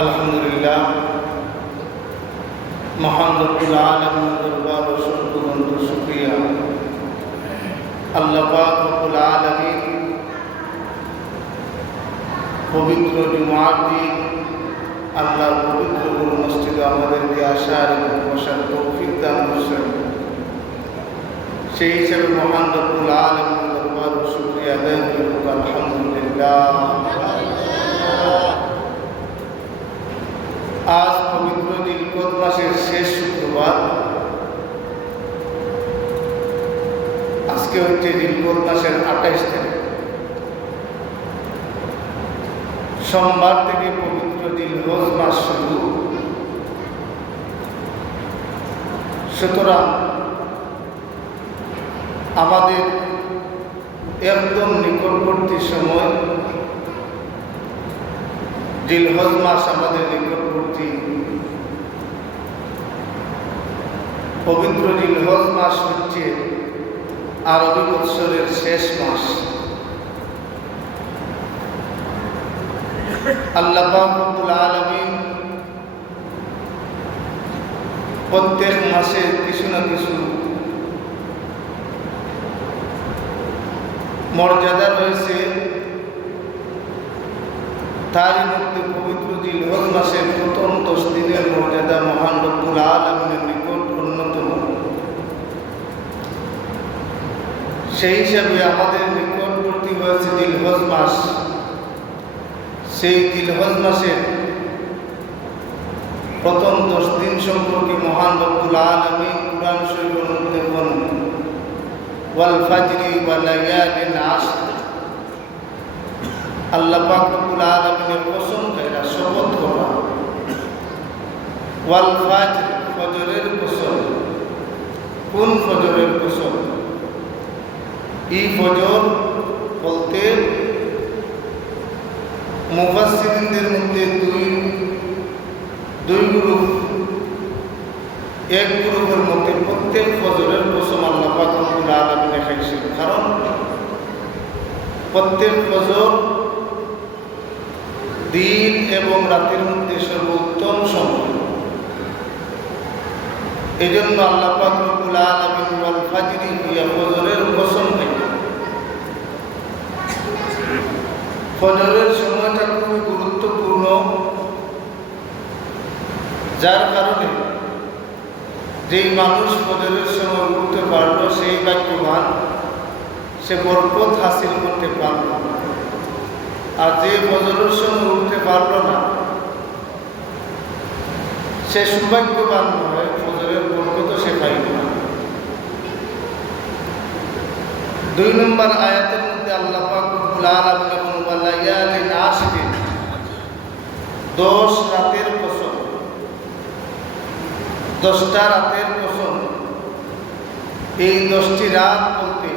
আলহামদুলিল্লাহ, মহান রব্বুল আলামিনের দরবারে অসংখ্য শুকরিয়া। আল্লাহ পাক রব্বুল আলামিন পবিত্র জুমার দিন আল্লাহর পবিত্র গুরু মসজিদে আমাদেরকে আসার এবং বসার তৌফিক দান করেছেন। সেই হিসাবে মহান রব্বুল আলামিনের দরবারে শুকরিয়া আদায় করি। আলহামদুলিল্লাহ। আজ পবিত্র জিলকদ মাসের শেষ শুক্রবার। আজকে হচ্ছে জিলকদ মাসের 28 তারিখ। সোমবার থেকে পবিত্র জিলহজ মাস শুরু। সুতরাং আমাদের একদম নিকটবর্তী সময় জিলহজ মাস আমাদের নিকটবর্তী। পবিত্র জিলহজ মাস হচ্ছে আরবি বৎসরের শেষ মাস। আল্লাহ পাক রব্বুল আলামিন প্রত্যেক মাসে কিছু না কিছু মর্যাদা রয়েছে। তারই মধ্যে পবিত্র জিলহজ মাসের প্রথম 10 দিনের মর্যাদা মহান রব্বুল আলামিনের নিকট অন্যতম। সেই হিসাবে আমাদের নিকটবর্তী হয়েছে জিলহজ মাস। সেই জিলহজ মাসের প্রথম 10 দিন সম্পর্কে মহান রব্বুল আলামিন কুরআন শরীফের মধ্যে বলেন, ওয়াল ফাজরি ওয়া লায়ালিন আশর। আল্লাহ পাক রব্বুল আলামিনের কসম করে শপথ করা ওয়াল ফাজর, ফজরের কসম। কোন ফজরের কসম? এই ফজর বলতে মুফাসসিরিনদের মধ্যে দুই গ্রুপ। এক গ্রুপের মধ্যে প্রত্যেক ফজরের কসম আল্লাহ পাক রব্বুল আলামিন দেখাইছেন, কারণ প্রত্যেক ফজর দিন এবং রাতের মধ্যে সর্বোত্তম সময়। এই জন্য আল্লাহ পাক রব্বুল আলামিন ওয়াল ফাজরি দিয়া ফজরের কসম দেন। ফজরের সময়টা খুবই গুরুত্বপূর্ণ, যার কারণে যেই মানুষ ফজরের সময় উঠতে পারল সেই ভাগ্যবান, সে বরকত হাসিল করতে পারল। আর যে ফজরের সময় উঠতে পারল না, সে সৌভাগ্যবান নয়, ফজরের বরকত সে পাইল না। 2 নম্বর আয়াতের মধ্যে আল্লাহ পাক রব্বুল আলামিন ওয়া লায়ালিন আশরিন, 10 রাতের কসম, 10টা রাতের কসম। এই 10টি রাত বলতে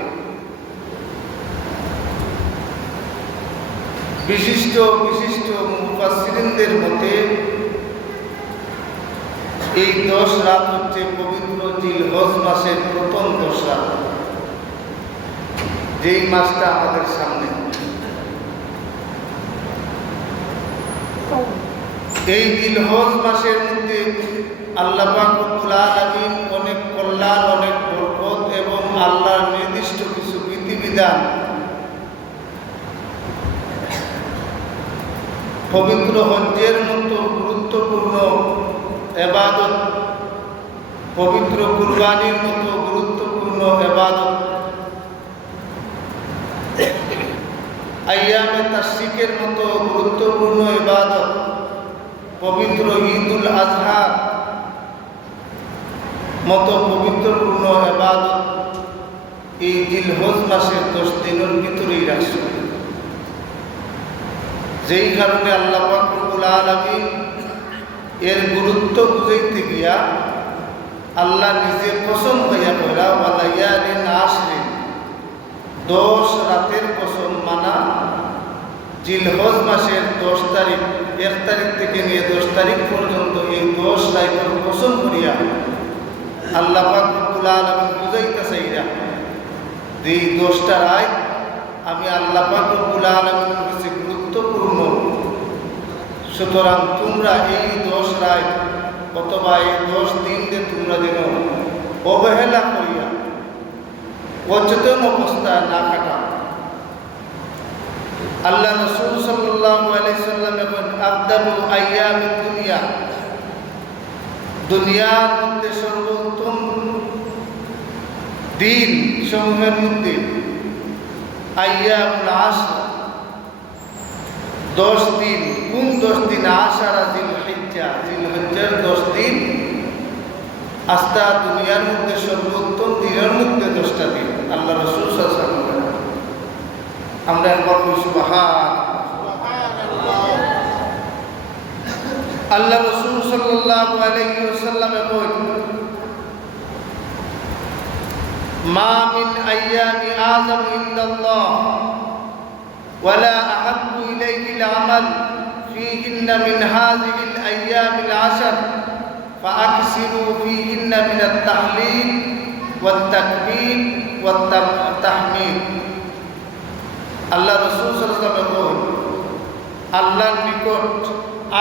বিশিষ্ট বিশিষ্ট মুফাসসিরিনদের মতে এই 10 রাত হচ্ছে পবিত্র জিলহজ মাসের প্রথম 10 রাত, যেই মাসটা আমাদের সামনে। এই জিলহজ মাসের মধ্যে আল্লাহ পাক রব্বুল আলামিন অনেক কল্যাণ, অনেক বরকত এবং আল্লাহর নির্দিষ্ট কিছু বিধিবিধান পবিত্র হজ্জের মতো গুরুত্বপূর্ণ ইবাদত, পবিত্র কুরবানির মতো গুরুত্বপূর্ণ ইবাদত, আইয়ামে তাশরিকের মতো গুরুত্বপূর্ণ ইবাদত, পবিত্র ঈদুল আজহা মতো পবিত্রপূর্ণ ইবাদত এই জিলহজ মাসের 10 দিনের ভিতরেই রাখছে। যেই কারণে আল্লাহ পাক রব্বুল আলামিন এর গুরুত্ব বুঝাইতে গিয়া আল্লাহ নিজে কসম খাইয়া কইরা ওয়া লায়ালিন আশরিন, 10 রাতের কসম মানা। জিলহজ মাসের 10 তারিখ, 1 তারিখ থেকে নিয়ে 10 তারিখ পর্যন্ত এই 10 রাতের কসম করিয়া আল্লাহ পাক রব্বুল আলামিন বুঝাইতেছে এরা যে এই 10টা রাত আমি আল্লাহ পাক রব্বুল আলামিনের কাছে গুরুত্বপূর্ণ। সুতরাং তোমরা এই 10 রাত অথবা এই 10 দিনকে তোমরা যেন অবহেলা করিয়া অচেতন অবস্থায় না কাটাও। আল্লাহ রাসূল সাল্লাল্লাহু আলাইহি সাল্লাম বলেন, আফদালু আইয়ামিদ দুনিয়া, দুনিয়ার মধ্যে সর্বোত্তম দিন সমূহের মধ্যে আইয়ামুল আশর, 10 দিন। কোন 10 দিন? আশারা জিলহিজ্জা, জিলহিজ্জার 10 দিন। আস্তা দুনিয়ার মধ্যে সর্বোত্তম দিনের মধ্যে 10টা দিন আল্লাহ রাসূল সাল্লাল্লাহু আলাইহি ওয়াসাল্লাম। আমরা একবার বলি সুবহানাল্লাহ। আল্লাহ রাসূল সাল্লাল্লাহু আলাইহি ওয়াসাল্লাম বলেন, মা মিন আইয়ামি আযম ইনদাল্লাহ ওয়ালা আহাব্বু ইলাইহিল আমাল ফীহিন্না মিন হাযিহিল আইয়ামিল আশর ফাআকসিরু ফীহিন্না মিনাত তাহলিল ওয়াত তাকবীর ওয়াত তাহমীদ। আল্লাহ রাসূল সাল্লাল্লাহু আলাইহি ওয়াসাল্লাম বলেন, আল্লাহর নিকট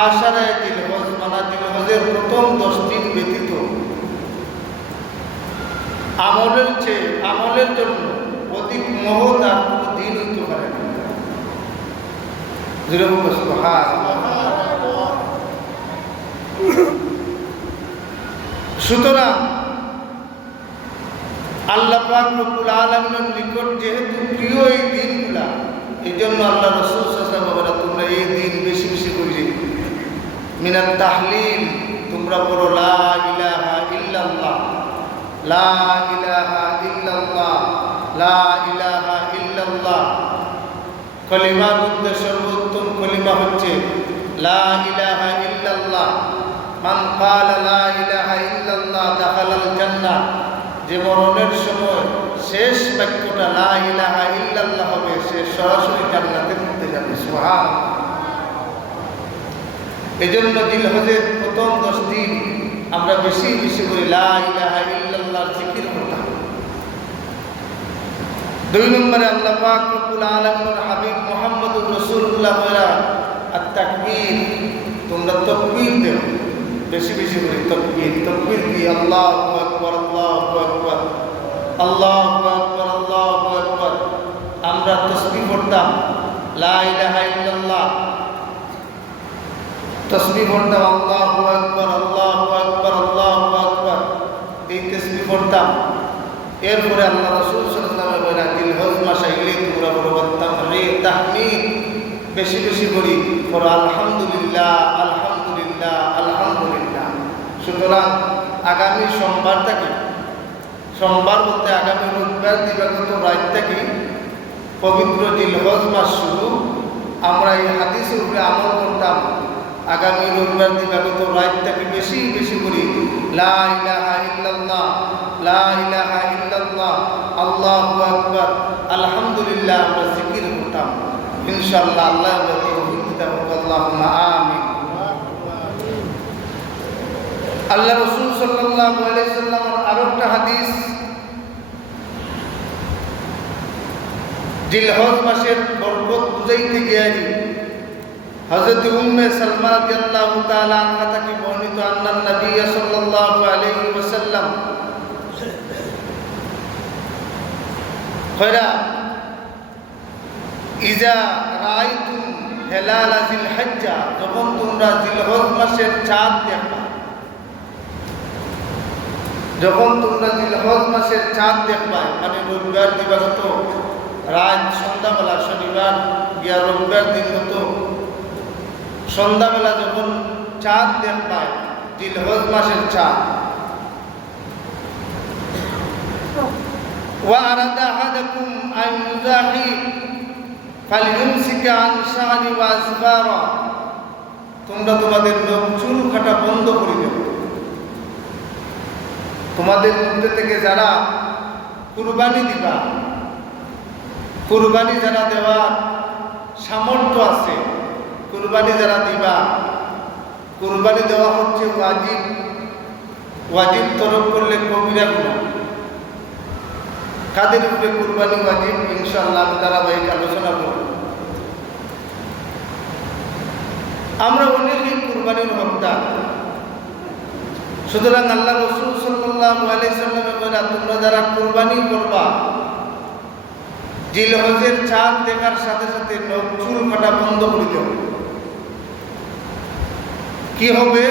আশারায়ে জিলহজ মানা জিলহজের প্রথম 10 দিন ব্যতীত আমলের জন্য অধিক মহৎ আর কোনো দিন হইতে পারে না। সুতরাং আল্লাহ পাক রব্বুল আলামিনের নিকট যেহেতু প্রিয় এই দিনগুলা, এই জন্য আল্লাহ রাসূল সাল্লাল্লাহু আলাইহি ওয়াসাল্লাম তোমরা এই দিন বেশি বেশি করে মিনাত তাহলিল, তোমরা পড়ো লা ইলাহা ইল্লাল্লাহ, লা ইলাহা ইল্লাল্লাহ, লা ইলাহা ইল্লাল্লাহ। কলিমার মধ্যে সর্বোত্তম কলিমা হচ্ছে লা ইলাহা ইল্লাল্লাহ। মান ক্বালা লা ইলাহা ইল্লাল্লাহ দাখালাল জান্নাহ, যে মরণের সময় শেষ বাক্যটা লা ইলাহা ইল্লাল্লাহ হবে, সে সরাসরি জান্নাতের মধ্যে যাবে। সুবহানাল্লাহ। এজন্য জিলহজের প্রথম 10 দিন আমরা বেশি বেশি করে লা ইলাহা ইল্লাল্লাহর জিকির করতাম। 2 নম্বরে আল্লাহ পাক রব্বুল আলামিনের হাবিব মুহাম্মদুর রাসূলুল্লাহ বলেন আত-তাকবীর, তোমরা তাকবীর দেও বেশি বেশি করে। তাকবীর, তাকবীর কি? আল্লাহু আকবার, আল্লাহু আকবার, আল্লাহু আকবার, আল্লাহু আকবার। আমরা তাসবিহ পড়তাম লা ইলাহা ইল্লাল্লাহ, তাসবিহ পড়তাম আল্লাহু আকবার, আল্লাহু আকবার, আল্লাহু আকবার, এই তাসবিহ পড়তাম। এরপরে আল্লাহ রাসূল সাল্লাল্লাহু আলাইহি ওয়া সাল্লাম জিলহজ মাসে গেলে তোমরা বলতাম তাহমিদ বেশি বেশি করি, পড়ো আলহামদুলিল্লাহ, আলহামদুলিল্লাহ, আলহামদুলিল্লাহ। সুতরাং আগামী সোমবার থেকে, সোমবার বলতে আগামী রোববার দিবাগত রাত থেকে পবিত্র জিলহজ মাস শুরু। আমরা এই হাদিসের উপরে আমল করতাম। আগামী রোববার দিবাগত রাত থেকে বেশি বেশি করি লা ইলাহা ইল্লাল্লাহ, লা ইলাহা ইল্লাল্লাহ, আল্লাহু আকবার, আলহামদুলিল্লাহ আমরা জিকির করতাম। ইনশাআল্লাহ আল্লাহ আমাদের তৌফিক দান করুন, আল্লাহুম্মা আমিন। আল্লাহ রাসূল সাল্লাল্লাহু আলাইহি সাল্লামের আরেকটা হাদিস, জিলহজ মাসের বরকত বুঝাইতে গিয়ে হযরত উম্মে সালমা রাদিয়াল্লাহু তাআলা আনহা থেকে বর্ণিত আন্নান নবী সাল্লাল্লাহু আলাইহি ওয়াসাল্লাম করা ইজা রাআইতুম হিলাল জিল হজ্জা, যখন তোমরা জিলহজ মাসের চাঁদ দেখবা, যখন তোমরা জিলহজ মাসের চাঁদ দেখবা, মানে রবিবার দিবস তো রাত সন্ধ্যাবেলা, শনিবার গিয়া রবিবার দিন হতো সন্ধ্যাবেলা যখন চাঁদ দেখবা, জিলহজ মাসের চাঁদ, ওয়া আরাদা আহাদাকুম আন ইউজাহি ফালইউমসিক আন শা'রি ওয়া আসফারা, তোমরা তোমাদের নখ চুল কাটা বন্ধ করে দেবে। তোমাদের মধ্যে থেকে যারা কুরবানি দিবা, কুরবানি যারা দেওয়ার সামর্থ্য আছে, কুরবানি যারা দিবা, কুরবানি দেওয়া হচ্ছে ওয়াজিব, ওয়াজিব তরক করলে কবিরা গুনাহ। কাদের উপরে কুরবানি ওয়াজিব? ইনশাআল্লাহ আমি ধারাবাহিক আলোচনা করব। আমরা অনেকেই কুরবানির হকদার। সুতরাং আল্লাহ রাসূল সাল্লাল্লাহু আলাইহি সাল্লামের বলেন তোমরা যারা কুরবানি করবা, জিলহজের চাঁদ দেখার সাথে সাথে নখ চুল কাটা বন্ধ করে দেবে। কি হবে?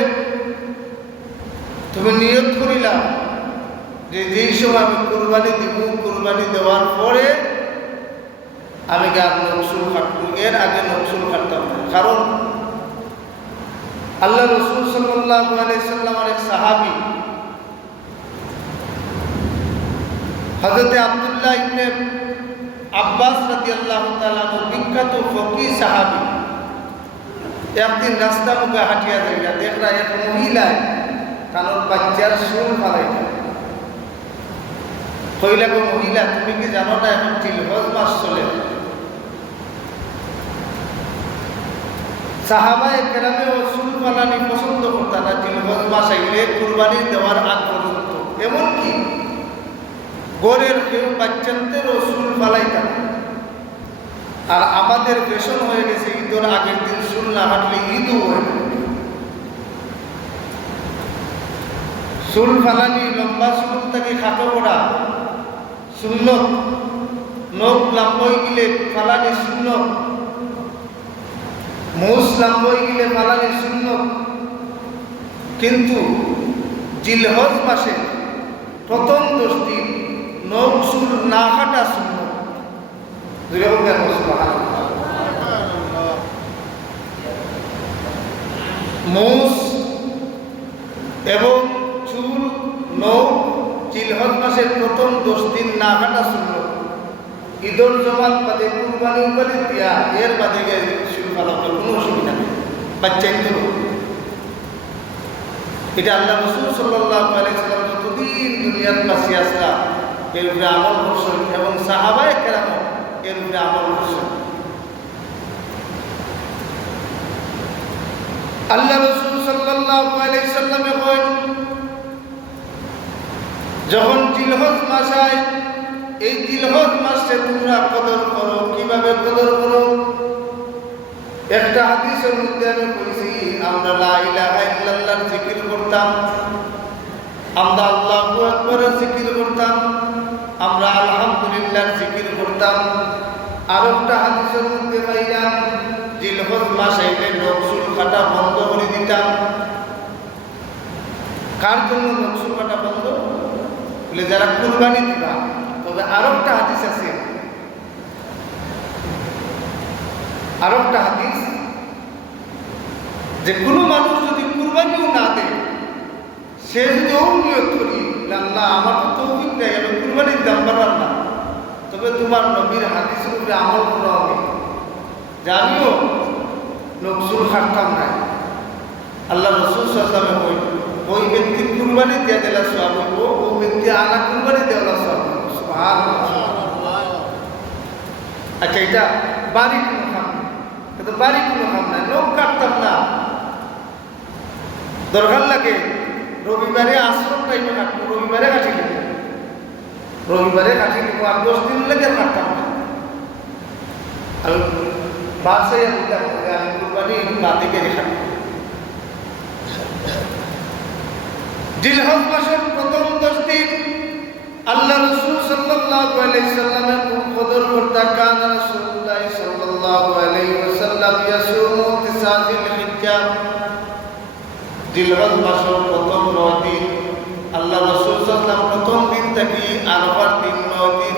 তুমি নিয়ত করিলা যে যেই সময় আমি কুরবানি দিব, কুরবানি দেওয়ার পরে আমি গান নখ চুল কাটবো, এর আগে নখ চুল কাটতাম না। কারণ আল্লাহ রাসূল সাল্লাল্লাহু আলাইহি সাল্লামের এক সাহাবী হযরত আব্দুল্লাহ ইবনে আব্বাস রাদিয়াল্লাহু তাআলা বিখ্যাত ফকিহ সাহাবী, একদিন রাস্তা মুখে হাঁটিয়া যাইয়া দেখলা এক মহিলায় কানোর বাচ্চার চুল ফালাইল। কইলা গো মহিলা, তুমি কি জানো না এখন জিলহজ মাস চলে? সাহাবায়ে কেরামেও চুল ফালানি পছন্দ করতেন না জিলহজ মাস আইলে কুরবানি দেওয়ার আগ পর্যন্ত। এমনকি গরের কেউ বাচ্চাদেরও চুল ফালাইতেন। আর আমাদের ফ্যাশন হয়ে গেছে ঈদের আগের দিন চুল না হাঁটলে ঈদও হয় না। চুল ফালানি, লম্বা চুল থেকে খাটো করা সুন্নত, নখ লম্বই গেলে ফালানি সুন্নত, মুছ লম্বই গেলে ফালানি সুন্নত। কিন্তু জিলহজ মাসে প্রথম 10 দিন নখ চুল না কাটা সুন্নত। মুছ এবং চুল, নখ জিলহজ মাসের প্রথম 10 দিন না কাটা সুন্নত। ঈদুল জমাত বাদে কুরবানি করে দিয়া এর বাদে চুল কাটাতে কোনো অসুবিধা নেই, বাচ্চা ঈদ। এটা আল্লাহ রাসূল সাল্লাল্লাহু আলাইহি ওয়াসাল্লাম যতদিন দুনিয়ার পাশে আসলাম এর উপরে আমল করছেন এবং সাহাবায়ে কেরাম এর উপরে আমল করছেন। আল্লাহ রাসূল সাল্লাল্লাহু আলাইহি ওয়াসাল্লাম বলেন, যখন জিলহজ মাস হয়, এই জিলহজ মাসে তোমরা কদর করো। কিভাবে কদর করো? একটা হাদিসের মধ্যে আমি বলছি, আমরা লা ইলাহা ইল্লাল্লাহর জিকির করতাম, আমরা আল্লাহু আকবারের জিকির করতাম, আমরা আলহামদুলিল্লাহর জিকির করতাম। আর একটা হাদিসের মধ্যে পাইলাম, জিলহজ মাস আইলে নকশুল কাটা বন্ধ করে দিতাম। কার জন্য নকশুল কাটা বন্ধ? বলে যারা কুরবানি দিবা। তবে আরো একটা হাদিস আছে, আরো একটা হাদিস, যে কোনো মানুষ যদি কুরবানিও না দেয়, সে যদি নিয়ত করি আল্লাহ আমার তো তৌফিক নেই, আমি কুরবানির দাম পারলাম না, তবে তোমার নবীর হাদিসের উপরে আমল করা হবে, জানিও নকশুল খাটতাম না। আল্লাহ রাসূল সাল্লাল্লাহু আলাইহি ওয়াসাল্লাম ওই ব্যক্তি কুরবানি দিয়ে দিলা সওয়াব হইব, ওই ব্যক্তি আলা কুরবানি দেওয়া সওয়াব হইব। সুবহানাল্লাহ। আচ্ছা, এটা বাড়ি কোনো কাম না, কিন্তু বাড়ি কোনো কাম না, লোক কাটতাম না। দরকার লাগে রবিবারে আশ্রম টাইমে কাটবো, রবিবারে কাটি দেবো, রবিবারে কাটি দেবো, আর 10 দিন লেগে কাটতাম না। আমি বাসায় আমি কুরবানি বাদে গিয়ে খাবো। জিলহজ মাসের প্রথম 10 দিন আল্লাহ রাসূল সাল্লাল্লাহু আলাইহি ওয়াসাল্লামের কদর করতে কানা রাসূলুল্লাহ সাল্লাল্লাহু আলাইহি ওয়াসাল্লাম ইয়াসুমু তিসাজিল হিজ্জা। জিলহজ মাসের প্রথম 9 দিন আল্লাহ রাসূল সাল্লাল্লাহু প্রথম দিন থেকে আরফার দিন 9 দিন,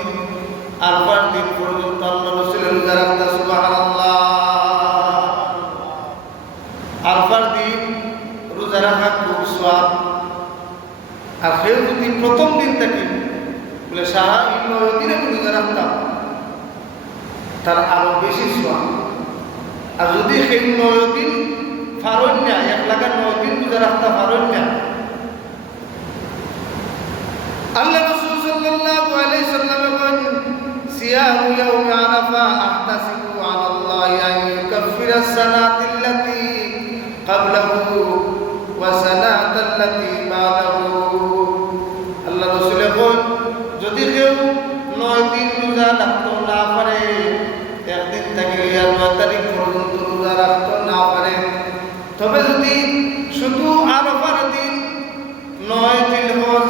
আরফার দিন পর্যন্ত আল্লাহ রাসূলের রোজা রাখতেন। সুবহানাল্লাহ। আরফার দিন রোজা রাখা খুব সওয়াব। আর কেউ যদি প্রথম দিন থেকে বলে সারা 9 দিনে রোজা রাখতাম, তার আরো বেশি সওয়াব। আর যদি সেই 9 দিন ফারন না, 1 লাগার 9 দিন রোজা রাখতা ফারন না, আল্লাহ রাসূল সাল্লাল্লাহু আলাইহি ওয়াসাল্লাম বলেন, সিয়ামু ইয়াউমি আরাফা আহতাসিবু আলা আল্লাহি আন ইউকাফিরা সানাতাল্লাতী ক্বাবলাহু ওয়া সানাতাল্লাতী বাদাহু। আল্লাহ রাসূল বলেন, যদি কেউ 9 দিন রোজা রাখতে না পারে, একদিন থেকে 9 তারিখ পর্যন্ত রোজা রাখতে না পারে, তবে যদি শুধু আরফার দিন 9 জিলহজ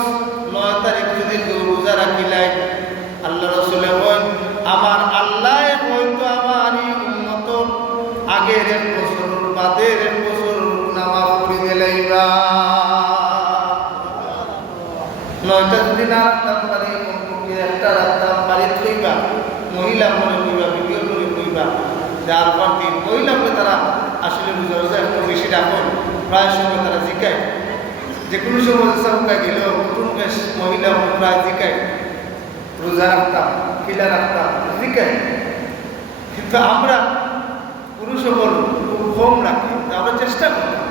9 তারিখ যদি কেউ রোজা রাখিলাই, আল্লাহ রাসূল বলেন, আমার আল্লাহ হয়তো আমার এই উম্মত আগের 1 বছর বাদের 1 বছর গুনাহ মাফ করে দিলাইবা। 9টা যদি না রাখতাম পারি, কমপক্ষে একটা রাখতাম পারি, কইবা মহিলা মনে কইবা, ভিডিও করে কইবা, যার পর দিন মহিলা বলে তারা আসলে রোজা রোজা একটু বেশি রাখেন। প্রায় সময় তারা জিজ্ঞায়, যে কোনো সময় সামকা গেলেও নতুন বেশ মহিলা প্রায় জিজ্ঞায় রোজা রাখতাম, কিলা রাখতাম, জিজ্ঞায়। কিন্তু আমরা পুরুষ বল খুব কম রাখি, আমরা চেষ্টা করতাম,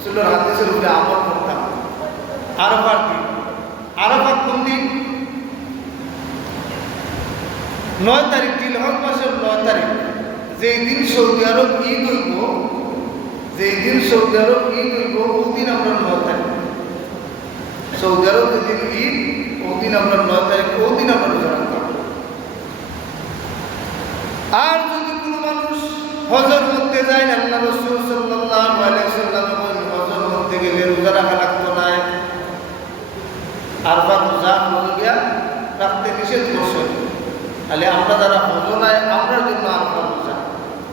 সুন্দর হাদিসের উপরে আমল করতাম। আরফার দিন, আরফার কোন দিন? 9 তারিখ, জিলহজ মাসের 9 তারিখ, যেই দিন সৌদি আরব ঈদ হইব, যেই দিন সৌদি আরব ঈদ হইব, ওই দিন আমরা 9 তারিখ, সৌদি আরব যেদিন ঈদ ওই দিন আমরা 9 তারিখ, ওই দিন আমরা রোজা রাখতাম। আর যদি কোনো মানুষ হজের মধ্যে যায়, আল্লাহ রাসূল সাল্লাল্লাহু আলাইহি ওয়াসাল্লাম বলেন, হজের মধ্যে গেলে রোজা রাখা লাগতো না। আরফা রোজা গিয়া রাখতে নিষেধ করছেন। তাহলে আমরা যারা হজ নাই, আমরা জন্য আরফা রোজা,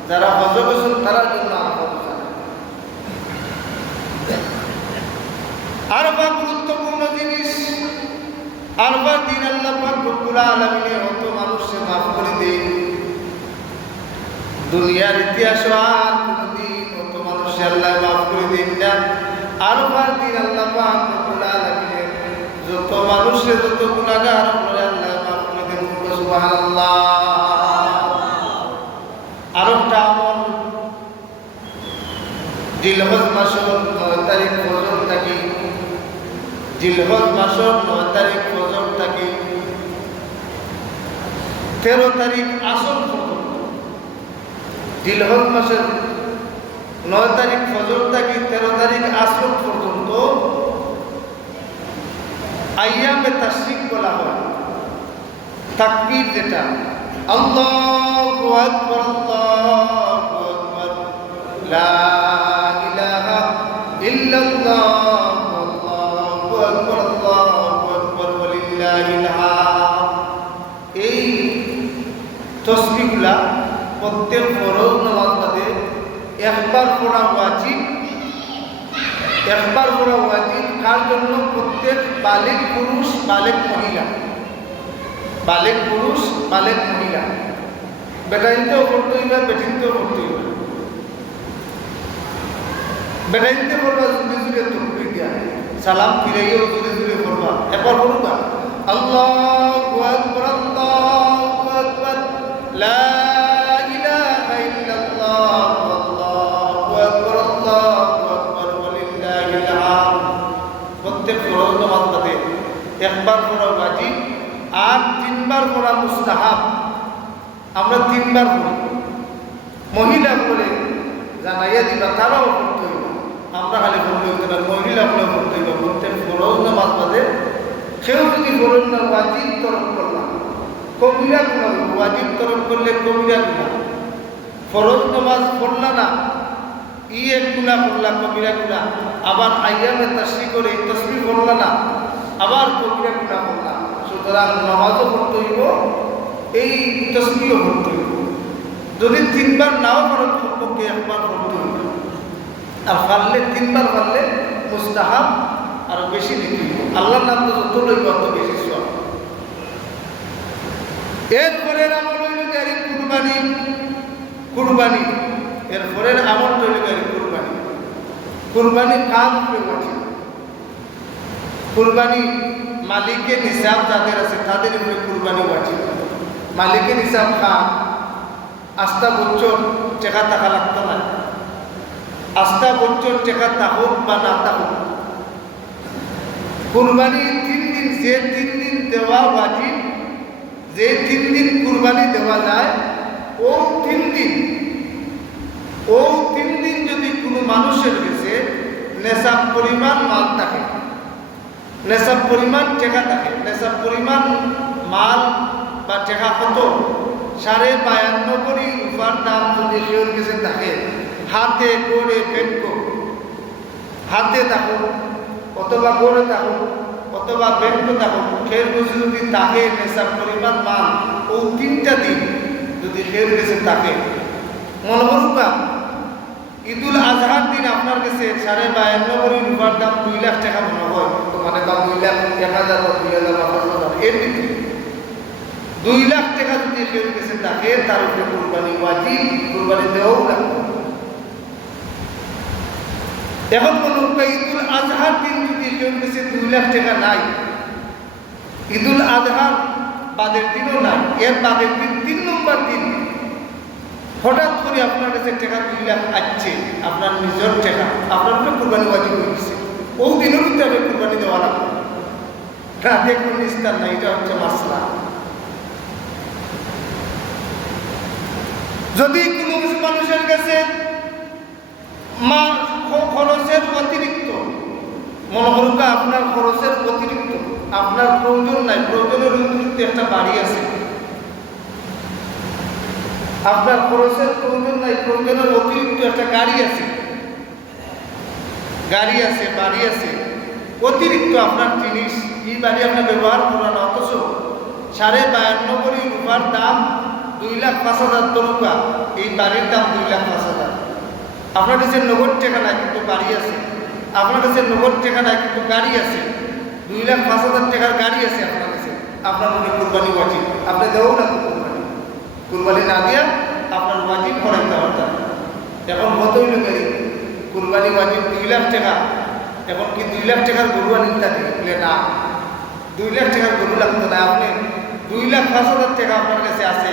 যারা হজ করছেন তারা জন্য আরফা রোজা। আরফা গুরুত্বপূর্ণ জিনিস। আরফার দিন আল্লাহ পাক রব্বুল আলামিন অত মানুষকে মাফ করে দেন, দুনিয়ার ইতিহাস আর কোনদিন অত মানুষকে আল্লাহ মাফ করে দেন না। আরফার দিন আল্লাহ পাক রব্বুল আলামিন যত মানুষের যত গুনাহগার করে আল্লাহ মাফ করে দেন। সুবহানাল্লাহ। আরেকটা আমল, জিলহজ মাসের 9 তারিখ পর্যন্ত থাকি জিলহজ মাসের 9 তারিখ ফজর থাকি 13 তারিখ আসর পর্যন্ত, জিলহজ মাসের 9 তারিখ ফজর থাকি 13 তারিখ আসর পর্যন্ত আইয়ামে তাশরিক বলা হয়। তাকবীর যেটা, আল্লাহু আকবার আল্লাহু আকবার, লা ইলাহা ইল্লাল্লাহ আল্লাহু আকবার আল্লাহু আকবার ওয়ালিল্লাহিল হামদ। এই তাসবিহগুলা প্রত্যেক ফরজ নামাজ বাদে একবার পড়া ওয়াজিব। একবার পড়া ওয়াজিব কার জন্য? প্রত্যেক বালিগ পুরুষ বালিগ মহিলা, বালিগ পুরুষ বালিগ মহিলা। বেটাইনতেও পড়তে হইবে, বেটিনতেও পড়তে হইবে। বেটাইনতে পড়বা জুড়ে জুড়ে তকবীর দিয়া, সালাম ফিরাইও জুড়ে জুড়ে পড়বা। একবার পড়বা আল্লাহু আকবার আল্লাহু আকবার, লা ইলাহা ইল্লাল্লাহ আল্লাহু আকবার আল্লাহু আকবার ওয়ালিল্লাহিল হামদ। প্রত্যেক ফরজ নামাজ বাদে একবার পড়া ওয়াজিব আর 3 বার পড়া মুস্তাহাব। আমরা 3 বার পড়ি, মহিলা বলে জানাইয়া দিবা, তারাও পড়তে হইব। আমরা খালি পড়তে হইতে না, মহিলা বলে পড়তে হইব। প্রত্যেক ফরজ নামাজ বাদে কেউ যদি ফরজ না ওয়াজিব তরক করলাম, কবিরা গুনাহ। ওয়াজিব তরক করলে কবিরা গুনাহ। ফরজ নামাজ পড়লা না, এক গুনাহ করলা, কবিরা গুনাহ। আবার আইয়ামে তাশরিক করে তাসবিহ পড়লা না, আবার কবিরা গুনাহ করলা। সুতরাং নামাজও পড়তে হইব, এই তাসবিহও পড়তে হইব। যদি 3 বার নাও পারো, কমপক্ষে একবার পড়তে হইব। আর পারলে 3 বার পারলে মুস্তাহাব, আরো বেশি নেকি। আল্লাহর নাম তো যত লইব তত বেশি সওয়াব। এরপরে আমল হইল গাড়ি কুরবানি। কুরবানি এরপরে আমল হইল গাড়ি কুরবানি। কুরবানি কাজ উপরে ওয়াজিব। কুরবানি মালিকের নিসাব যাদের আছে তাদের উপরে কুরবানি ওয়াজিব। মালিকের নিসাব খান, আস্থা বছর টাকা টাকা লাগতো না। আস্থা বছর টাকা থাকুক বা না থাকুক, কুরবানি 3 দিন, যে 3 দিন দেওয়া ওয়াজিব, যে 3 দিন কুরবানি দেওয়া যায়, ও 3 দিন যদি কোনো মানুষের কাছে নেশাব পরিমাণ মাল থাকে, নেশাব পরিমাণ টাকা থাকে, নেশাব পরিমাণ মাল বা টাকা কত 52.5 কোটি রুপার দাম যদি কেউর কাছে থাকে, হাতে গড়ে বেঙ্ক, হাতে থাকুক অথবা গড়ে থাকুক অথবা বেঙ্ক থাকুক, খের কাছে যদি থাকে নেশাব পরিমাণ মাল, ও 3টা দিন যদি খের কাছে থাকে, মনে করুকা ঈদুল আজহার দিন আপনার কাছে 52.5 কোটি রুপার দাম 2 লাখ টাকা মনে হয়, তো মানে দাম 2 লাখ 1,000 বা 2,000 বা 5,000, এর ভিতরে 2 লাখ টাকা যদি কেউ কাছে থাকে, তার উপরে কুরবানি ওয়াজিব, কুরবানি দেওয়াও লাগবে। এখন মনে হচ্ছে ঈদুল আজহার দিন যদি কেউ কাছে 2 লাখ টাকা নাই, ঈদুল আজহার বাদের দিনও নাই, এর বাদের দিন 3 নম্বর দিন হঠাৎ করে আপনার কাছে টাকা 2 লাখ আসছে, আপনার নিজের টাকা, আপনার উপরে কুরবানি ওয়াজিব হয়ে গেছে। ও দিনের ভিতরে আপনি কুরবানি দেওয়া লাগবে, রাতে কোনো নিস্তার নাই। এটা হচ্ছে মাসলা। যদি কোনো মানুষের কাছে খরচের অতিরিক্ত, মনে করুন আপনার খরচের অতিরিক্ত, আপনার প্রয়োজন নাই, প্রয়োজনের অতিরিক্ত একটা বাড়ি আছে, আপনার খরচের প্রয়োজন নাই, প্রয়োজনের অতিরিক্ত একটা গাড়ি আছে, বাড়ি আছে, অতিরিক্ত আপনার জিনিস, এই বাড়ি আপনার ব্যবহার করেন, অথচ 52.5 কোটি রুপার দাম 2,05,000 টাকা, এই বাড়ির দাম 2,05,000। আপনার কাছে নগদ টাকা নাই কিন্তু বাড়ি আছে, আপনার কাছে নগদ টাকা নাই কিন্তু গাড়ি আছে, 2,05,000 টাকার গাড়ি আছে আপনার কাছে, আপনার মনে কুরবানি ওয়াজিব, আপনি দেও না কুরবানি। কুরবানি না দিয়া আপনার ওয়াজিব করাইতে পারতেন। এখন কত হইল গাড়ি কুরবানি ওয়াজিব 2 লাখ টাকা, এখন কি 2 লাখ টাকার গরু আনিতে দিলে না, 2 লাখ টাকার গরু লাগতো না। আপনি 2,05,000 টাকা আপনার কাছে আছে,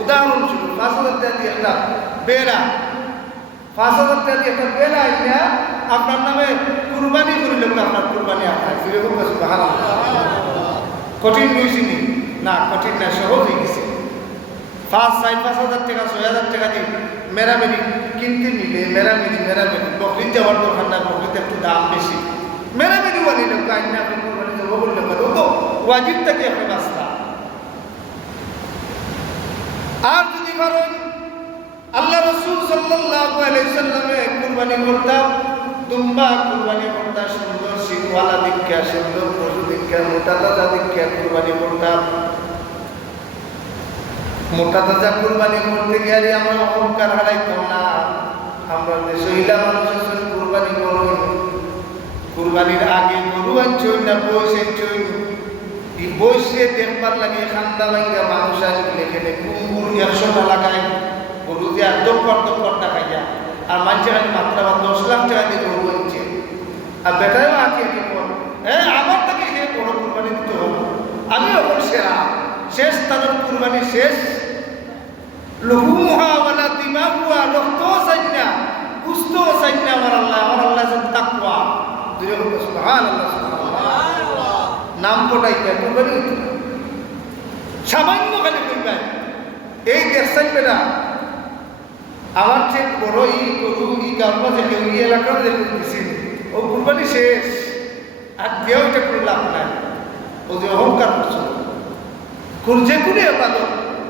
উদাহরণস্বরূপ 5,000 টাকা দিয়ে একটা বেড়া, 5,000 টাকা দিয়ে একটা বেড়া এটা আপনার নামে কুরবানি করিল, আপনার কুরবানি আপনার যেরকম সুবহানাল্লাহ। কঠিন হয়েছিনি না, কঠিন না, সহজ হয়ে গেছে। 5,000 টাকা 6,000 টাকা দিয়ে মেরামেরি কিনতে নিলে মেরামেরি বকরিদ যাওয়ার দরকার না, বকরিতে একটু দাম বেশি। মেরামেরি ওয়ালি লোক আইনা আপনি কোরবানি দেবো বললে ও তো ওয়াজিব থেকে আপনি বাঁচতা। আর যদি কারণ আল্লাহ রাসূল সাল্লাল্লাহু আলাইহি সাল্লামে কুরবানি করতাম, দুম্বা কুরবানি করতাম, সুন্দর শিংওয়ালা দীক্ষা, সুন্দর পশু দীক্ষা, মোটা তাজা দীক্ষা কুরবানি করতাম। মোটা তাজা কুরবানি করতে গিয়ে আমরা অহংকার হারাইতাম না। আমরা দেশইলা মানুষের সঙ্গে কুরবানি করুন, কুরবানির আগে গরু আনছই না বয়স আনছই, এই বয়সে দেখবার লাগে খান্দা ভাঙ্গা মানুষ আসলে এখানে কুকুর 100 লাগায় গরু দিয়ে দপ্পর টাকাইয়া, আর মানুষের খালি মাত্রা বা 10 লাখ টাকা দিয়ে গরু আনছে। আর বেটাও আঁকি বল আমার তাকে খেয়ে বড় কুরবানি দিতে হবে, আমি ওপর সেরা শেষ তাদের কুরবানি শেষ। লহুমুহা ওয়ালা দিমাহুহা, রক্ত চাইনা কুস্ত চাইনা আমার আল্লাহ যে তাকওয়া। সুবহানাল্লাহ সুবহানাল্লাহ। নাম কোটাইতে কুরবানি সামান্য খালি কইবাই এই দেখছেন বেটা আমার চেয়ে বড় এই গরু এই গাঁও থেকে ওই এলাকার যে দিছি ও কুরবানি শেষ, আর কেউ এটা করে লাভ নাই। ও যে অহংকার করছো, যে কোনো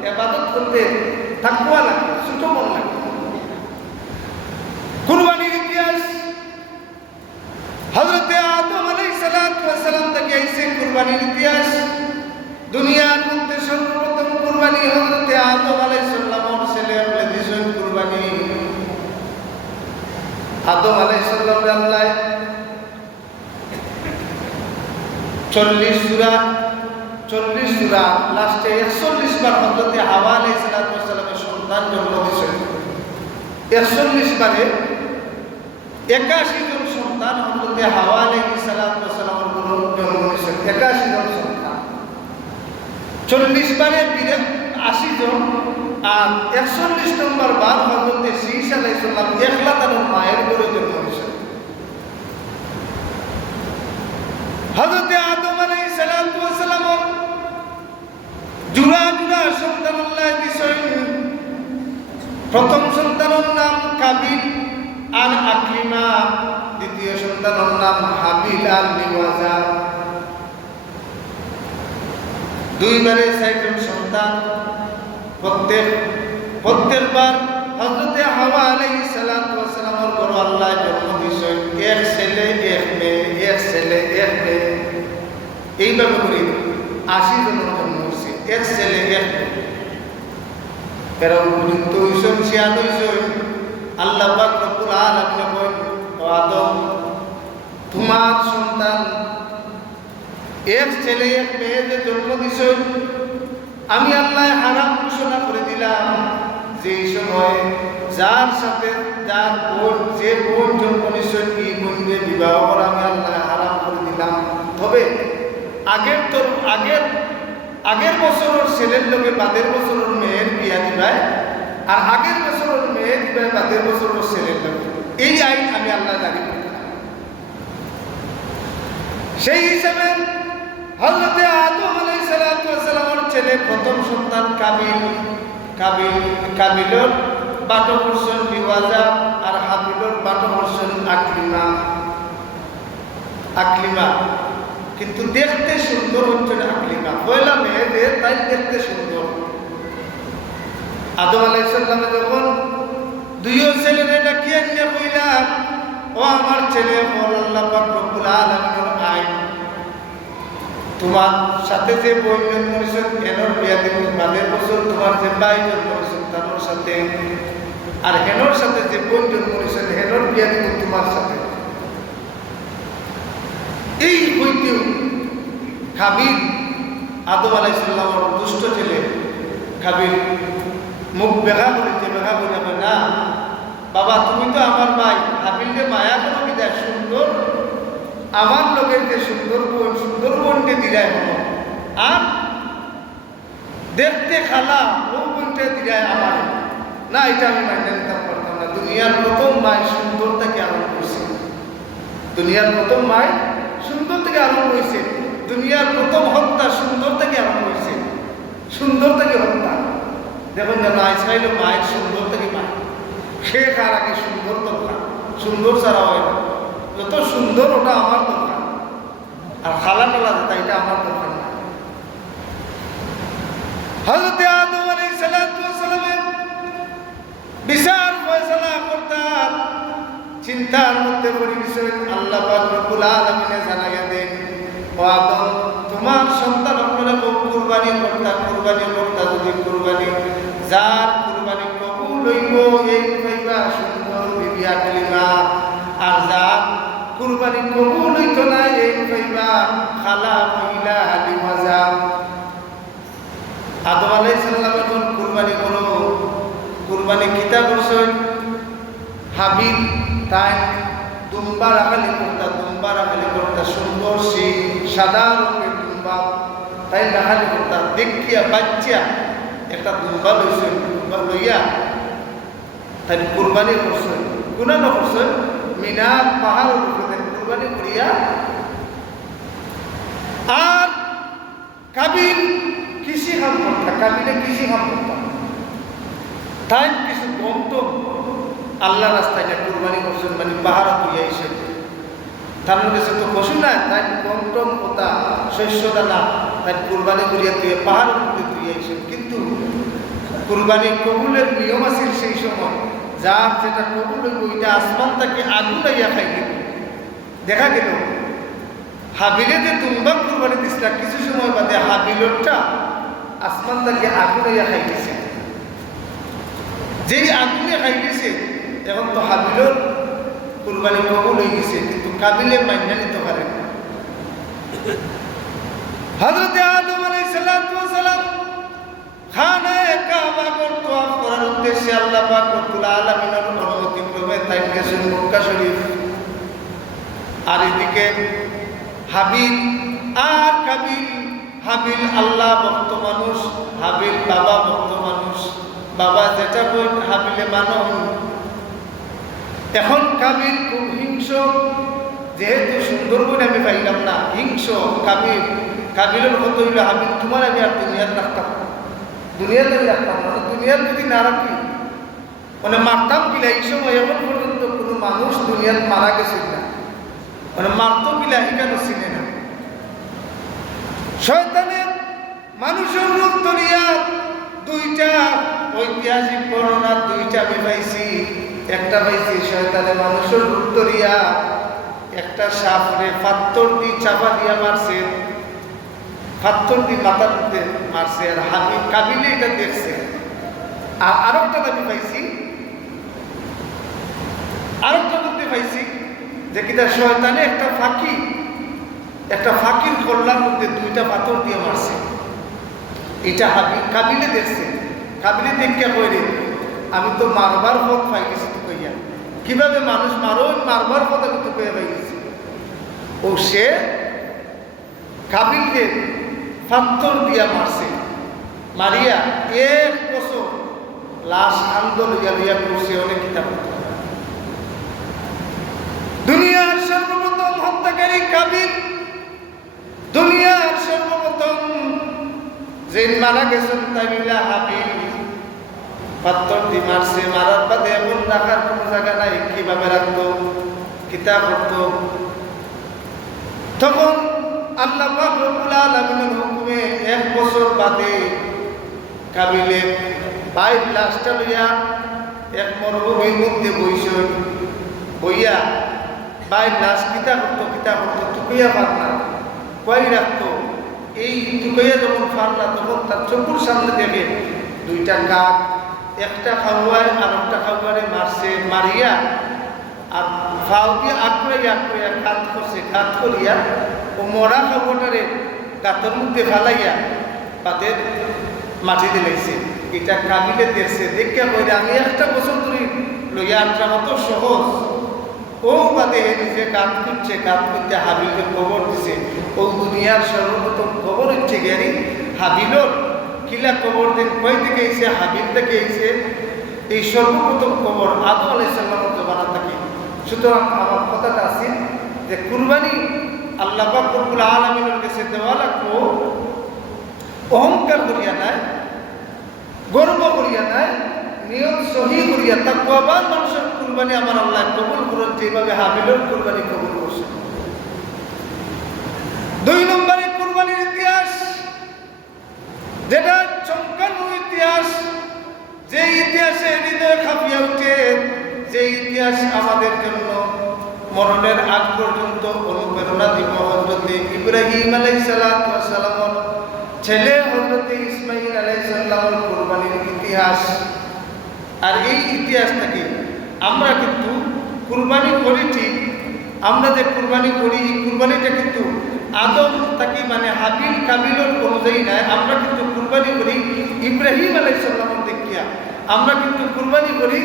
এবাদত করতে তাকওয়া লাগে, ছোট মন লাগে। কুরবানির ইতিহাস হযরত আদম আলাইহিস সালাম থেকে আইছে কুরবানির ইতিহাস। দুনিয়ার মধ্যে সর্বপ্রথম কুরবানি হযরত আদম আলাইহিস সালামের ছেলে বলে দিছেন কুরবানি। আদম আলাইহিস সালাম আল্লাহ 40 সূরা লাস্টে 41 বার হযরত হাওয়া আলাইহিস সালামের সন্তান জন্ম দিয়েছেন। 41 বারে 81 জন সন্তান হযরত হাওয়া আলাইহিস সালামের জন্ম দিয়েছেন। 81 জন সন্তান, 40 বারে 80 জন, আর 41 নম্বর বার হযরত শীশ আলাইহিস সালাম একলা তার মায়ের ঘরে জন্ম দিয়েছেন। হযরত আদম আলাইহিস সালামের জুড়া সন্তান আল্লাহ দিয়েছেন। প্রথম সন্তানের নাম কাবিল আর আকলিমা, দ্বিতীয় সন্তানের নাম হাবিল আর লিওয়াজা। দুইবারে 4 জন সন্তান। প্রত্যেকবার হযরত হাওয়া আলাইহিস সালামের ঘরে আল্লাহ জন্ম দিয়েছেন এক ছেলে এক মেয়ে, এক ছেলে এক মেয়ে। এইভাবে করে 80 জন জন্ম হয়েছে, এক ছেলে এক মেয়ে। এরা উপযুক্ত হয়েছেন 96 জন। আল্লাহ পাক রব্বুল আলামিন বলেন, ও আদম তোমার সন্তান এক ছেলে এক মেয়ে যে জন্ম দিয়েছেন, আমি আল্লাহ হারাম ঘোষণা করে দিলাম যে সময় যার সাথে যার বোন, যে বোন জন্ম দিয়েছেন এই বোনকে বিবাহ করা আমি আল্লাহ হারাম করে দিলাম। তবে আগের বছরের ছেলের লোকে বাদের বছরের মেয়ের বিয়া দিবায়, আর আগের বছরের মেয়ে দিবায় বাদের বছরের ছেলের লোকে। এই আইন আমি আল্লাহ জারি করলাম। সেই হিসাবে হযরত আদম আলাইহিস সালামের ছেলে প্রথম সন্তান কাবিলের বাটো করছেন লিওয়াজা, আর হাবিলের বাটো করছেন আকলিমা। কিন্তু দেখতে সুন্দর হচ্ছে আকলিমা, পয়লা মেয়েদের তাই দেখতে সুন্দর। আদম আলাইহিস সালামে যখন দুইও ছেলেরে ডাকিয়ে নিয়ে কইলা, ও আমার ছেলে, আল্লাহ পাক রব্বুল আলামিনের আইন, তোমার সাথে যে বোন জন্ম হয়েছেন হেনর বিয়া দিব, বাদের বছর তোমার যে ভাই জন্ম হয়েছেন তার সাথে, আর হেনর সাথে যে বোন জন্ম হয়েছেন হেনর বিয়া দিব তোমার সাথে। এই হইতেও কাবিল আদম আলাইহিস সালামের দুষ্ট ছেলে কাবিল মুখ বেগা করেছে, না বাবা তুমি তো আমার ভাই, কাবিলকে মায়া করো বিদায় সুন্দর আমার লোকের যে সুন্দর বোনকে দিলায় হলো, আর দেখতে খালা ও বোনটা দিলায় আমার না, এটা আমি মাইনে নিতে পারতাম না। দুনিয়ার প্রথম মায় সুন্দরতাকে আরম্ভ করছে, দুনিয়ার প্রথম মায় সুন্দর থেকে আরম্ভ হয়েছে। দুনিয়ার প্রথম হত্যা সুন্দর থেকে আরম্ভ হয়েছে, সুন্দর থেকে হত্যা। দেখুন যেন আইসাইল মায়ের সুন্দর থেকে মায়, সে খার আগে সুন্দর দরকার, সুন্দর ছাড়া হয় না। যত সুন্দর ওটা আমার দরকার, আর খালা টালা যেটা এটা আমার দরকার না। হযরত আদম আলাইহিস সালামের বিচার ফয়সালা করতাম, চিন্তার মধ্যে পড়ে গেছেন। আল্লাহ পাক রব্বুল আলামিনে জানাইয়া দেন, ও আদম, তোমার সন্তান আপনারা কুরবানি করতা, যদি কুরবানি যার কুরবানি কবুল হইব এই পাইবা সুন্দর বিবিয়া কালিমা, আর যার কুরবানি কবুল হইত না এই পাইবা খালা মহিলা হালিমা। আদম আলাইহিস সালাম যখন কুরবানি করো, কুরবানি কিতা করছেন? হাবিল তাই দুম্বা রাখালি করতা, সুন্দর সেই সাদা রঙের দুম্বা তাই রাখালি করতা। দেখিয়া বাচ্চা একটা দুম্বা লইছেন, দুম্বা লইয়া তাই কুরবানি করছেন। গুনাহ করছেন, মিনার পাহাড়ের উপরে কুরবানি করিয়া। আর কাবিল কৃষি কাম করতা, কাবিলে কৃষি কাম করতা, তাই কিছু গন্তব্য আল্লাহ রাস্তায় কুরবানি করছেন, মানে পাহাড় তুইয়া এসে তার কাছে তো পশু নাই, তাই গন্তম পোতা শস্য দানা তাই কুরবানি করিয়া তুই পাহাড় তুলে তুইয়া এসে। কিন্তু কুরবানি কবুলের নিয়ম আছে সেই সময়, যার যেটা কবুল হইব ওইটা আসমান তাকে আগুন লাইয়া খাইবে। দেখা গেল হাবিলে যে তুমবা কুরবানি দিছিলা, কিছু সময় বাদে হাবিলটা আসমান তাকে আগুন লাইয়া খাইতেছে। যেই আগুনে খাইতেছে, এখন তো হাবিলর কুরবানি কবুল হয়ে গেছে, কিন্তু কাবিলে মাইনা নিতে পারে না। হযরত আদম আলাইহিস সালাম খানায়ে কাবা করতে করার উদ্দেশ্যে আল্লাহ পাক রব্বুল আলামিনের অনুমতি ক্রমে তাই গেছেন মক্কা শরীফ। আর এদিকে হাবিল আর কাবিল, হাবিল আল্লাহ ভক্ত মানুষ, হাবিল বাবা ভক্ত মানুষ। বাবা যেটা বল হাবিলে মানব। এখন কাবিল খুব হিংস্র, যেহেতু সুন্দরবন আমি পাইলাম না, হিংস্র কাবিল। কাবিলের কত হইল, হাবিল তোমার আমি আর দুনিয়ার রাখতাম, দুনিয়াতে আমি রাখতাম না, দুনিয়ার যদি না রাখি মানে মারতাম কিলা। এই সময় এখন পর্যন্ত কোনো মানুষ দুনিয়ার মারা গেছিল না, মানে মারতো কিলা কেন চিনে না। শয়তানের মানুষের রূপ ধরিয়া দুইটা ঐতিহাসিক বর্ণনা দুইটা আমি পাইছি। একটা পাইছি শয়তানের মানুষের রূপ ধরিয়া একটা সাপরে পাথর দিয়ে চাপা দিয়া মারছে, পাথর দিয়ে মাথার মধ্যে মারছে। আর হাবিল কাবিলে এটা দেখছে। আর আরেকটা আমি পাইছি, আরেকটা মধ্যে পাইছি যে কিনা শয়তানে একটা ফাঁকির কল্যার মধ্যে দুইটা পাথর দিয়ে মারছে। এটা হাবিল কাবিলে দেখছে। কাবিলে দেখে কইরে আমি তো মারবার পথ পাই গেছি, তো কইয়া কিভাবে মানুষ মারবার পথ আমি তো কইয়া পাই গেছি। ও সে কাবিলকে পাথর দিয়া মারছে, মারিয়া 1 বছর লাশ আন্দোলন লইয়া করছে। অনেক কিতাব দুনিয়ার সর্বপ্রথম হত্যাকারী কাবিল, দুনিয়ার সর্বপ্রথম যে মারা গেছেন তাই হাবিল। পাথর দিয়ে মারছে, মারার বাদে এমন রাখার কোনো জায়গা নাই, কিভাবে রাখতো, কিতাব করতো। তখন আল্লাহ পাক রব্বুল আলামিনের হুকুমে 1 বছর বাদে কাবিলে বাইর লাশটা লইয়া এক মরুভূমির মধ্যে বইয়া বাইর লাশ কিতা করতো টুকাইয়া পারনা, কই রাখতো। এই টুকাইয়া যখন পারনা তখন তার চোখের সামনে দেখে দুইটা কাক, একটা খাওয়ায় আর একটা খাওয়ারে মারছে। মারিয়া আর ফাউ দিয়ে আটকাইয়া কাত করছে, কাত করিয়া ও মরা খাওয়াটারে গাতের মধ্যে ফেলাইয়া তাদের মাটি দিলাইছে। এটা কাবিলে দেখছে, দেখে কইরে আমি 1 বছর ধরে লইয়া আনটা মতো সহজ। ও বাদে নিজে কাত করতে হাবিলকে খবর দিছে। ও দুনিয়ার সর্বপ্রথম খবর হচ্ছে গেরি হাবিলর কিলা খবর দিন কই থেকে এসে হাবিল থেকে এসে এই সর্বপ্রথম খবর আদম আলাইহিস সালামের জমানা থেকে। সুতরাং আমার কথাটা আছে যে কুরবানি আল্লাহ আল্লাহ পাক রব্বুল আলামিনের কাছে দেওয়া লাগবো অহংকার করিয়া নাই, গর্ব করিয়া নাই, নিয়ত সহি করিয়া তাকওয়াবান মানুষের কুরবানি আমার আল্লাহ কবুল করেন, যেভাবে হাবিলের কুরবানি কবুল করছেন। 2 নম্বরে কুরবানির ইতিহাস, যেটা চমকানো ইতিহাস, যে ইতিহাসে হৃদয় কাঁপিয়া উঠে, যে ইতিহাস আমাদের জন্য মরণের আগ পর্যন্ত অনুপ্রেরণা দিব। হযরত ইব্রাহিম আলাইহিস সালাম ছেলে হযরত ইসমাঈল আলাইহিস সালামের কুরবানির ইতিহাস। আর এই ইতিহাসটাকে আমরা কিন্তু কুরবানি করি ঠিক, আমরা যে কুরবানি করি এই কুরবানিটা কিন্তু আদম তাকে মানে হাবিল কাবিলের অনুযায়ী নাই। আমরা কিন্তু কুরবানি করি ইব্রাহিম আলাইহিস সালামের দেখিয়া, আমরা কিন্তু কুরবানি করি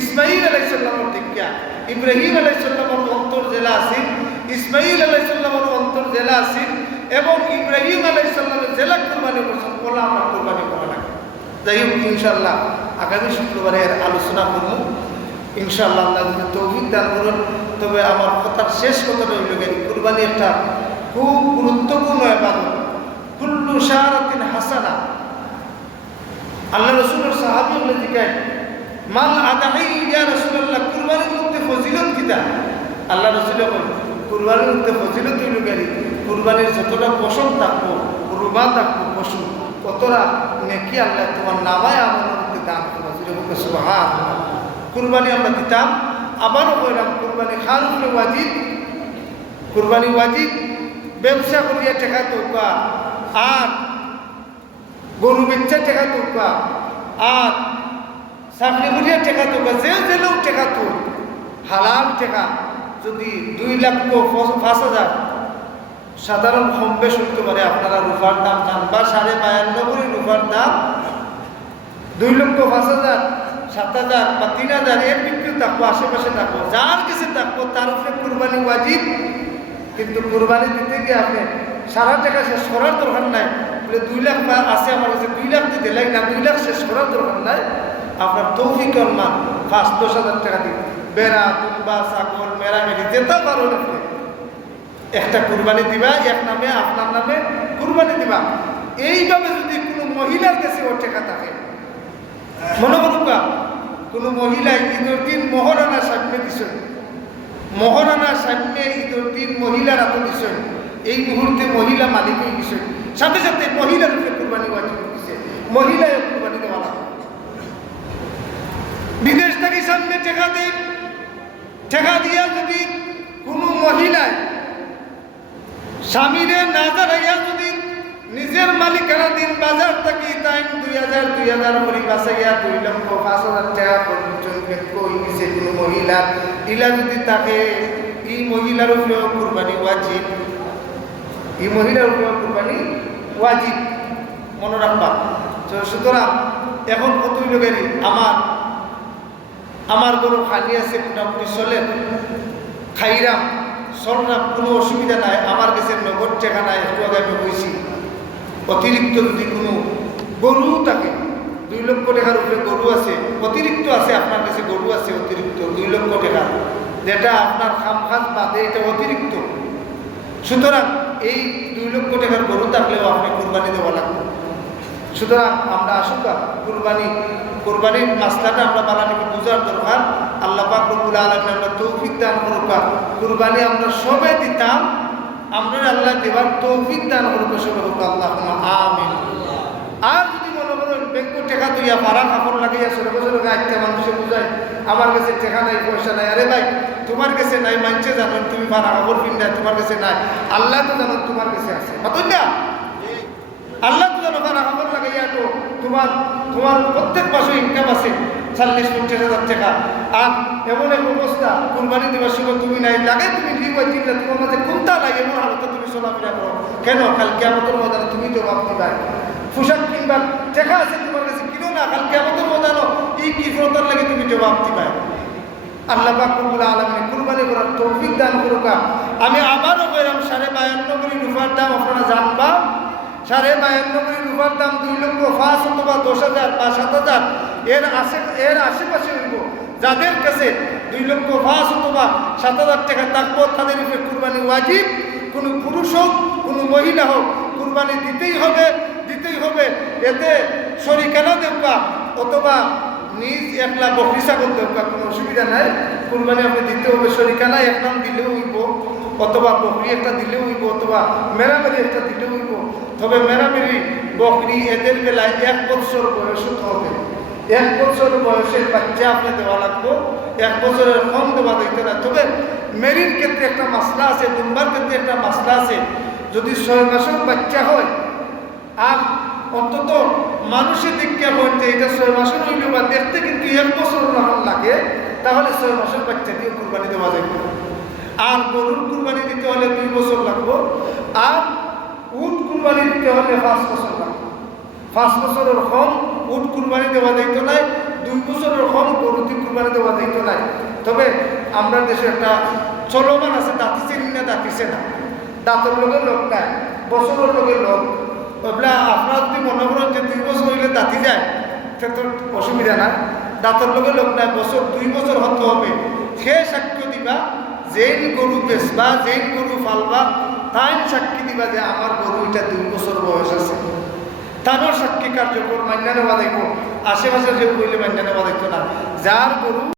ইসমাঈল আলাইহিস সালামের দেখিয়া। ইব্রাহিম আলাইহিস সালামের অন্তর জেলা আছিল, ইসমাঈল আলাইহিস সালামের অন্তর জেলা আছিল, এবং ইব্রাহিম আলাইহিস সালামের জেলা কুরবানি করছেন বলে আমরা কুরবানি করা লাগে। যাই হোক, ইনশাআল্লাহ আগামী শুক্রবারে এর আলোচনা করব ইনশাআল্লাহ, আল্লাহ যদি তৌফিক দান করেন। তবে আমার কথার শেষ কথাটা হইল গেল, কুরবানি একটা খুব গুরুত্বপূর্ণ ইবাদত। কুল্লু শারাতিন হাসানা। আল্লাহ রাসূলের সাহাবী বলে জিজ্ঞাসা, মাল আদাহি ইয়া রাসূলুল্লাহ, কুরবানির মধ্যে ফজিলত কিটা? আল্লাহ রাসূল বলেন, কুরবানির মধ্যে ফজিলত হইল গেল, কুরবানির যতটা পশম থাকবো, কুরবান থাকবো পশু, কতটা নেকি আল্লাহ তোমার নামায় আমাদের মধ্যে দান করবো। সুবহানাল্লাহ। কুরবানি আমরা দিতাম, আবারও বললাম কুরবানি খান উপরে ওয়াজিব, কুরবানি ওয়াজিব। ব্যবসা করিয়া টাকা তোকা, আর গরু বেচা টাকা তোকা, আর চাকরি করিয়া টাকা তোকা, যে জেলেও টাকা তো হালাল টাকা। যদি 2,05,000 সাধারণ কম বেশ হইতে পারে, আপনারা রুফার দাম জান বা 52.5 রুফার দাম 2,05,000, 7,000 বা 3,000 এর বিক্রি থাকবো, আশেপাশে থাকবো, যার কাছে থাকবো তার উপরে কুরবানি ওয়াজিব। কিন্তু কুরবানি দিতে গিয়ে আপনি সারা টাকা শেষ করার দরকার নাই, বলে 2 লাখ আছে আমার কাছে, 2 লাখ দিতে লাগে না, 2 লাখ শেষ করার দরকার নাই। আপনার তৌফিক মান 5-10,000 টাকা দিন, বেড়া দুম্বা ছাগল মেরামেরি যেতে পারো আপনি একটা কুরবানি দিবা, এক নামে আপনার নামে কুরবানি দিবা। এইভাবে যদি কোনো মহিলার কাছে ওর টাকা থাকে, মনে করুকা কোনো মহিলা ঈদের দিন মহারানা সামনে দিছেন, মহারানা সামনে ঈদের দিন মহিলার এত দিছেন, এই মুহূর্তে মহিলা মালিক হয়ে গেছেন, সাথে সাথে মহিলার উপরে কুরবানি ওয়াজিব হয়েছে, মহিলায় কুরবানি দেওয়া লাগে। বিদেশ থেকে সামনে টাকা দিন, টাকা দিয়া যদি কোনো মহিলায় স্বামীরে না জানাইয়া যদি নিজের মালিকানা দিন বাজার থাকি তাই 2,000 করে বাঁচাইয়া 2,05,000 টাকা পর্যন্ত কই দিছে কোনো মহিলা, ইলা যদি তাকে এই মহিলার উপরেও কুরবানি ওয়াজিব, এই মহিলার উপরেও কুরবানি ওয়াজিব, মনে রাখবা। তো সুতরাং এখন কত লোকেরই আমার গরু খালি আছে, মোটামুটি চলে খাইরাম চলরাম, কোনো অসুবিধা নাই, আমার কাছে নগদ টাকা নাই, একটু আগে আমি বলছি। অতিরিক্ত যদি কোনো গরু থাকে, 2 লক্ষ টাকার উপরে গরু আছে, অতিরিক্ত আছে আপনার কাছে গরু আছে অতিরিক্ত 2 লক্ষ টাকা, যেটা আপনার খামখাজ বাদে এটা অতিরিক্ত। সুতরাং এই 2 লক্ষ টাকার গরু থাকলেও আপনি কুরবানি দেওয়া লাগবে। সুতরাং আমরা আসুক কুরবানির মাসলাটা আমরা বানানিকে বোঝার দরকার। আল্লাহ পাক রব্বুল আলামিন আমরা তৌফিক দান করুক। কুরবানি আমরা সবে দিতাম, আমরা আল্লাহ দেবার তৌফিক দান করুক সবে হোক, আল্লাহুম্মা আমিন। আর যদি মনে করেন ব্যাংক টাকা দিয়া ভাড়া কাপড় লাগাইয়া সরে বছর একটা মানুষে বুঝায় আমার কাছে টাকা নাই পয়সা নাই, আরে ভাই তোমার কাছে নাই মানছে জানেন, তুমি ভাড়া কাপড় কিনলে তোমার কাছে নাই, আল্লাহ তো জানো তোমার কাছে আছে, বুঝলেন না? আল্লাহ তো জানো ভাড়া কাপড় লাগাইয়া তো তোমার প্রত্যেক মাসে ইনকাম আছে 40-50,000 টাকা, আর এমন এক অবস্থা কুরবানি দেওয়ার সময় তুমি নাই লাগে, তুমি লিবাই চিনলে তোমার মাঝে কোনটা লাগে, এমন হালতে তুমি চলাফেরা করো কেন? কালকে আমাদের মজানো তুমি তো ভাব দিবা, পোশাক কিনবার টাকা আছে তোমার কাছে, কিনো না, কালকে আমাদের মজানো এই কিফরতার লাগে তুমি জবাব দিবা। আল্লাহ পাক রব্বুল আলামিন কুরবানি করার তৌফিক দান করুক। আমি আবারও কইলাম 52.5 কোটি রুপার দাম আপনারা জানবা, 52.5 কোটি রুপার দাম 2,05,000 অথবা 10,000 বা 7,000 এর আশেপাশে হইব। যাদের কাছে 2,05,000 অথবা 7,000 টাকা থাকবো তাদের উপরে কুরবানি ওয়াজিব। কোনো পুরুষ হোক কোনো মহিলা হোক কুরবানি দিতেই হবে এতে শরীকানা দেবকা অথবা নিজ একলা বকরি ছাগল দেবকা কোনো অসুবিধা নাই। কুরবানি আপনি দিতে হবে, শরীকানা এক নাম দিলেও হইব অথবা বকরি একটা দিলেও হইব অথবা মেরামেরি একটা দিলেও হইব। তবে মেরামেরি বকরি এদের বেলায় 1 বছর বয়স হতে হবে। 1 বছর বয়সের বাচ্চা আপনি দেওয়া লাগবে, 1 বছরের কম দেওয়া দিতে না। তবে মেরির ক্ষেত্রে একটা মাসলা আছে, দুম্বার ক্ষেত্রে একটা মাসলা আছে। যদি 6 মাসের বাচ্চা হয় আর অন্তত মানুষের দিককে হয় যে এটা 6 মাসের হইলে বা দেখতে কিন্তু 1 বছর লাগে, তাহলে 6 মাসের বাচ্চা দিয়ে কুরবানি দেওয়া যাবে। আর গরুর কুরবানি দিতে হলে 2 বছর লাগবে, আর উট কুরবানি দিতে হলে 5 বছর লাগবে। 5 বছরের কম উট কুরবানি দেওয়া যাইতো নাই, 2 বছরের কম গরুতে কুরবানি দেওয়া যাইতো নাই। তবে আমরা দেশে একটা চলমান আছে, দাঁতিছে না দাঁতিছে না, দাঁতের লোকের লোক নাই, বছরের লোকের লোক। ওগুলা আপনারা যদি মনে করেন যে 2 বছর হইলে দাঁতি যায়, সে তো অসুবিধা না। দাঁতের লোকের লোক নাই, 2 বছর হতে হবে। সে সাক্ষ্য দিবা, যেই গরু বেচবা যেই গরু ফালবা তাই সাক্ষী দিবা যে আমার গরু এটা 2 বছর বয়স আছে। তারও সাক্ষী কার্যকর মান্য নেওয়া দেখবো, আশেপাশে কেউ বললে মান্য নেওয়া দেখতো না। যার গরু